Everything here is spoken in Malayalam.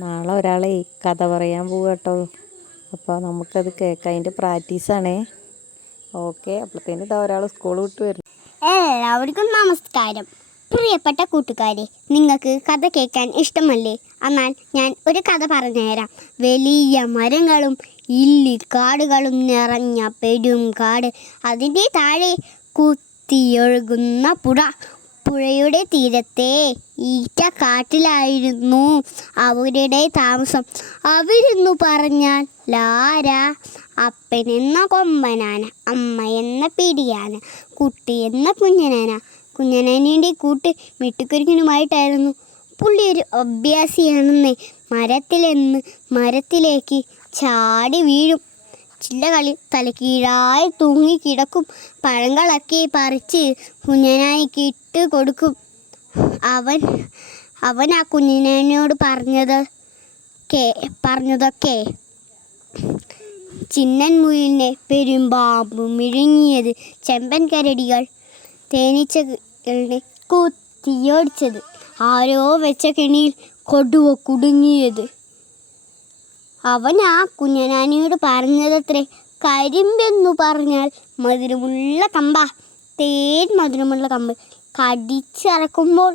നാളെ ഒരാളെ കഥ പറയാൻ പോവുക കേട്ടോ. അപ്പോൾ നമുക്കത് കേൾക്കാം. അതിൻ്റെ പ്രാക്ടീസാണേ. ഓക്കെ, അപ്പോഴത്തേന് ഇതാ ഒരാൾ സ്കൂൾ വിട്ട് വരുന്നു. എല്ലാവർക്കും നമസ്കാരം. പ്രിയപ്പെട്ട കൂട്ടുകാരെ, നിങ്ങൾക്ക് കഥ കേൾക്കാൻ ഇഷ്ടമല്ലേ? എന്നാൽ ഞാൻ ഒരു കഥ പറഞ്ഞുതരാം. വലിയ മരങ്ങളും ഇല്ലിക്കാടുകളും നിറഞ്ഞ പെരും കാട്, അതിൻ്റെ താഴെ കുത്തിയൊഴുകുന്ന പുഴ. പുഴയുടെ തീരത്തെ ഈറ്റക്കാട്ടിലായിരുന്നു അവരുടെ താമസം. അവരെന്നു പറഞ്ഞാൽ ലാര. അപ്പൻ എന്ന കൊമ്പനാന, അമ്മ എന്ന പിടിയാന, കുട്ടി എന്ന കുഞ്ഞനാന. കുഞ്ഞനാനയുടെ കൂട്ട് മിട്ടുക്കുരുക്കനുമായിട്ടായിരുന്നു. പുള്ളി ഒരു അഭ്യാസിയാണെന്നേ. മരത്തിലേക്ക് ചാടി വീഴും. ചില്ലകളിൽ തലക്കീഴായി തൂങ്ങിക്കിടക്കും. പഴങ്ങളൊക്കെ പറിച്ച് കുഞ്ഞനാനയ്ക്ക് ഇട്ട് കൊടുക്കും. അവൻ ആ കുഞ്ഞനാനോട് പറഞ്ഞതൊക്കെ ചിന്നൻ മുയലിനെ പെരുമ്പാമ്പ് മിഴുങ്ങിയത്, ചെമ്പൻ കരടികൾ തേനീച്ചകളുടെ കുത്തിയോടിച്ചത്, ആരോ വെച്ച കെണിയിൽ കൊടുവ കുടുങ്ങിയത്. അവൻ ആ കുഞ്ഞനാനയോട് പറഞ്ഞതത്രേ, കരിമ്പെന്നു പറഞ്ഞാൽ മധുരമുള്ള കമ്പ, തേൻ മധുരമുള്ള കമ്പ്, കടിച്ചിറക്കുമ്പോൾ